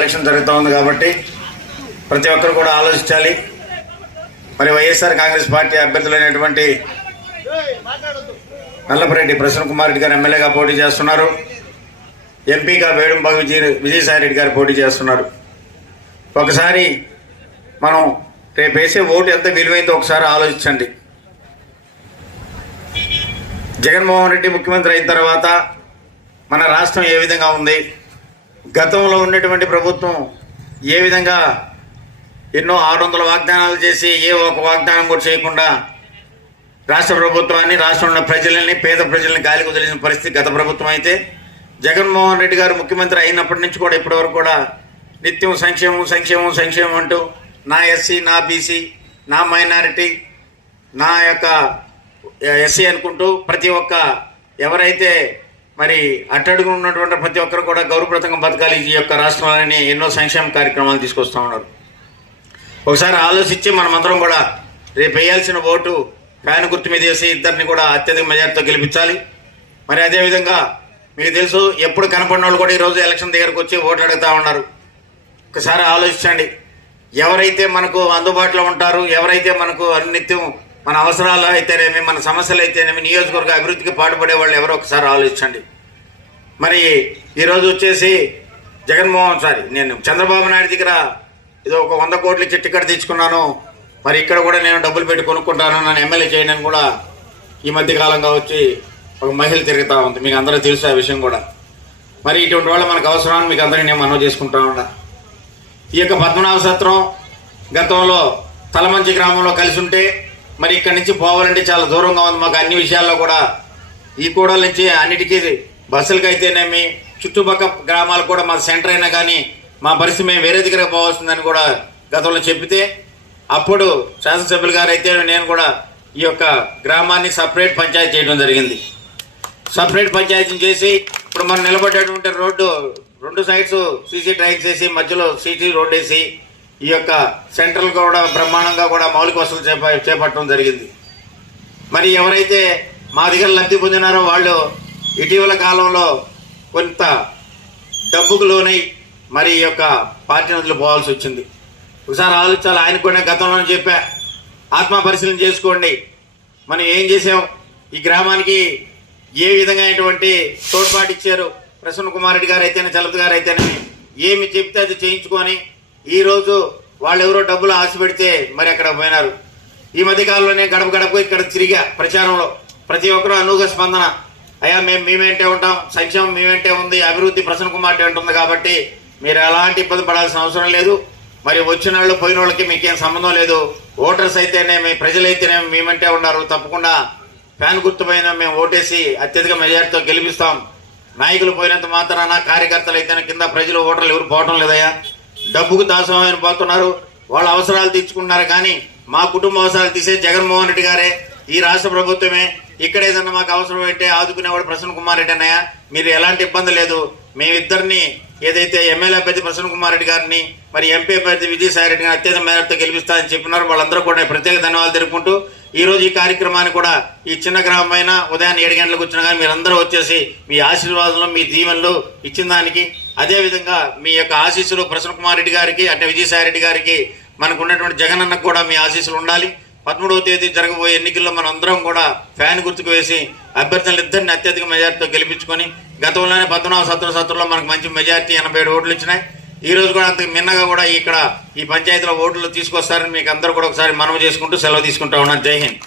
Election జరుగుతూ ఉంది కాబట్టి ప్రతి ఒక్కరు కూడా ఆలోచించాలి. మరి వైఎస్ఆర్ కాంగ్రెస్ పార్టీ అభ్యర్థులైనటువంటి నల్లపరెడ్డి ప్రసన్న కుమార్ రెడ్డి గారు ఎమ్మెల్యేగా పోటీ చేస్తున్నారు. ఎంపీగా వేడుంబాగు విజయసాయి రెడ్డి గారు పోటీ చేస్తున్నారు. ఒకసారి మనం రేపు వేసే ఓటు ఎంత విలువైందో ఒకసారి ఆలోచించండి. జగన్మోహన్ రెడ్డి ముఖ్యమంత్రి అయిన తర్వాత మన రాష్ట్రం ఏ విధంగా ఉంది, గతంలో ఉన్నటువంటి ప్రభుత్వం ఏ విధంగా ఎన్నో 600 వాగ్దానాలు చేసి ఏ ఒక వాగ్దానం కూడా చేయకుండా రాష్ట్ర ప్రభుత్వాన్ని, రాష్ట్రంలో ఉన్న ప్రజలని, పేద ప్రజల్ని గాలికి వదిలేసిన పరిస్థితి గత ప్రభుత్వం అయితే, జగన్మోహన్ రెడ్డి గారు ముఖ్యమంత్రి అయినప్పటి నుంచి కూడా ఇప్పటివరకు కూడా నిత్యం సంక్షేమం సంక్షేమం సంక్షేమం అంటూ నా ఎస్సీ, నా బీసీ, నా మైనారిటీ, నా యొక్క ఎస్సీ అనుకుంటూ ప్రతి ఒక్క ఎవరైతే మరి అట్టడుగు ఉన్నటువంటి ప్రతి ఒక్కరు కూడా గౌరవప్రదంగా బతకాలి ఈ యొక్క రాష్ట్రంలోని ఎన్నో సంక్షేమ కార్యక్రమాలు తీసుకొస్తూ ఉన్నారు. ఒకసారి ఆలోచించి మనమందరం కూడా రేపు వేయాల్సిన ఓటు ఫ్యాన్ గుర్తు మీద వేసి ఇద్దరిని కూడా అత్యధిక మెజార్టీతో గెలిపించాలి. మరి అదేవిధంగా మీకు తెలుసు, ఎప్పుడు కనపడిన వాళ్ళు కూడా ఈరోజు ఎలక్షన్ దగ్గరకు వచ్చి ఓట్లు అడుగుతూ ఉన్నారు. ఒకసారి ఆలోచించండి, ఎవరైతే మనకు అందుబాటులో ఉంటారు, ఎవరైతే మనకు నిత్యం మన అవసరాలు అయితేనేమి, మన సమస్యలు అయితేనేమి, నియోజకవర్గ అభివృద్ధికి పాటుపడే వాళ్ళు ఎవరో ఒకసారి ఆలోచించండి. మరి ఈరోజు వచ్చేసి నేను చంద్రబాబు నాయుడు దగ్గర ఏదో ఒక 100 కోట్లు ఇచ్చి టికెట్ తెచ్చుకున్నాను, మరి ఇక్కడ కూడా నేను డబ్బులు పెట్టి కొనుక్కుంటాను, నన్ను ఎమ్మెల్యే చేయను అని కూడా ఈ మధ్య కాలంగా వచ్చి ఒక మహిళ తిరుగుతూ ఉంది. మీకు అందరూ తెలుసు ఆ విషయం కూడా. మరి ఇటువంటి వాళ్ళు మనకు అవసరాన్ని మీకు అందరికీ నేను మనవి చేసుకుంటా ఉన్నా. ఈ యొక్క పద్మనాభ సత్రం గతంలో తలమంచి గ్రామంలో కలిసి ఉంటే మరి ఇక్కడి నుంచి పోవాలంటే చాలా దూరంగా ఉంది. మాకు అన్ని విషయాల్లో కూడా ఈ కూడల నుంచి అన్నిటికీ బస్సులకి అయితేనేమి, చుట్టుపక్కల గ్రామాలు కూడా మా సెంటర్ అయినా కానీ మా పరిస్థితి మేము వేరే దగ్గరకు పోవాల్సిందని కూడా గతంలో చెప్పితే, అప్పుడు శాసనసభ్యులు గారు అయితే నేను కూడా ఈ యొక్క గ్రామాన్ని సపరేట్ పంచాయతీ చేయడం జరిగింది. సపరేట్ పంచాయతీని చేసి ఇప్పుడు మనం నిలబడేటువంటి రోడ్డు 2 సైడ్స్ సీసీ ట్రైన్స్ వేసి మధ్యలో సీసీ రోడ్ వేసి ఈ యొక్క సెంట్రల్ కూడా బ్రహ్మాండంగా కూడా మౌలిక వసతులు చేపట్టడం జరిగింది. మరి ఎవరైతే మా దగ్గర లబ్ధి పొందినారో వాళ్ళు ఇటీవల కాలంలో కొంత డబ్బుకు లోనై మరి ఈ యొక్క పార్టీ నదులు పోవాల్సి వచ్చింది. ఒకసారి ఆలోచించాలి. ఆయన కూడా గతంలో చెప్పా, ఆత్మ పరిశీలన చేసుకోండి, మనం ఏం చేసాం, ఈ గ్రామానికి ఏ విధంగాటువంటి తోడ్పాటు ఇచ్చారు. ప్రసన్న కుమార్ రెడ్డి గారు అయితేనే, చలపతి గారు అయితేనే ఏమి చెప్తే అది చేయించుకొని ఈరోజు వాళ్ళు ఎవరో డబ్బులు ఆశ పెడితే మరి అక్కడ పోయినారు. ఈ మధ్యకాలంలోనే గడప గడప ఇక్కడ తిరిగా ప్రచారంలో ప్రతి ఒక్కరూ అనూహ్య స్పందన, అయ్యా మేము మేమేంటే ఉంటాం, సంక్షేమం మేమేంటే ఉంది, అభివృద్ధి ప్రసన్న కుమార్ రెడ్డి ఉంటుంది కాబట్టి మీరు ఎలాంటి ఇబ్బంది పడాల్సిన అవసరం లేదు, మరి వచ్చిన వాళ్ళు పోయిన వాళ్ళకి మీకేం సంబంధం లేదు, ఓటర్స్ అయితేనేమి ప్రజలైతేనేమి మేమంటే ఉన్నారు, తప్పకుండా ఫ్యాన్ గుర్తుపైన మేము ఓటేసి అత్యధిక మెజార్టీతో గెలిపిస్తాం. నాయకులు పోయినంత మాత్రాన కార్యకర్తలు అయితేనే కింద ప్రజలు ఓటర్లు ఎవరు పోవటం లేదయ్యా, డబ్బుకు దాసమైన పోతున్నారు, వాళ్ళ అవసరాలు తీర్చుకుంటున్నారు. కానీ మా కుటుంబ అవసరాలు తీసే జగన్మోహన్ రెడ్డి గారే, ఈ రాష్ట్ర ప్రభుత్వమే, ఇక్కడ ఏదన్నా మాకు అవసరం అయితే ఆదుకునేవాడు ప్రసన్న కుమార్ రెడ్డి అన్నయ్య, మీరు ఎలాంటి ఇబ్బంది లేదు, మేమిద్దరిని ఏదైతే ఎమ్మెల్యే అభ్యర్థి ప్రసన్న కుమార్ రెడ్డి గారిని మరి ఎంపీ అభ్యర్థి విజయసాయి రెడ్డి గారిని అత్యధిక మేరతో గెలిపిస్తారని చెప్పినారు. వాళ్ళందరూ కూడా ప్రత్యేక ధన్యవాదాలు తెలుపుకుంటూ ఈ రోజు ఈ కార్యక్రమాన్ని కూడా ఈ చిన్న గ్రామమైన ఉదయాన్నే 7 గంటలకు వచ్చినా కానీ మీరందరూ వచ్చేసి మీ ఆశీర్వాదంలో మీ దీవెనలు ఇచ్చిన దానికి, అదేవిధంగా మీ యొక్క ఆశీస్సులు ప్రసన్న కుమార్ రెడ్డి గారికి అంటే విజయసాయి రెడ్డి గారికి మనకు ఉన్నటువంటి జగనన్నకు కూడా మీ ఆశీస్సులు ఉండాలి. 13వ తేదీ జరగబోయే ఎన్నికల్లో మనం అందరం కూడా ఫ్యాన్ గుర్తుకు వేసి అభ్యర్థులు ఇద్దరిని అత్యధిక మెజార్టీతో గెలిపించుకొని, గతంలోనే 14వ సత్రంలో మనకు మంచి మెజార్టీ 87 ఓట్లు వచ్చినాయి. ఈ రోజు కూడా అంతకు మిన్నగా కూడా ఇక్కడ ఈ పంచాయతీలో ఓట్లు తీసుకొస్తారని మీకు అందరూ కూడా ఒకసారి మనవి చేసుకుంటూ సెలవు తీసుకుంటా ఉన్నాను. జై హింద్.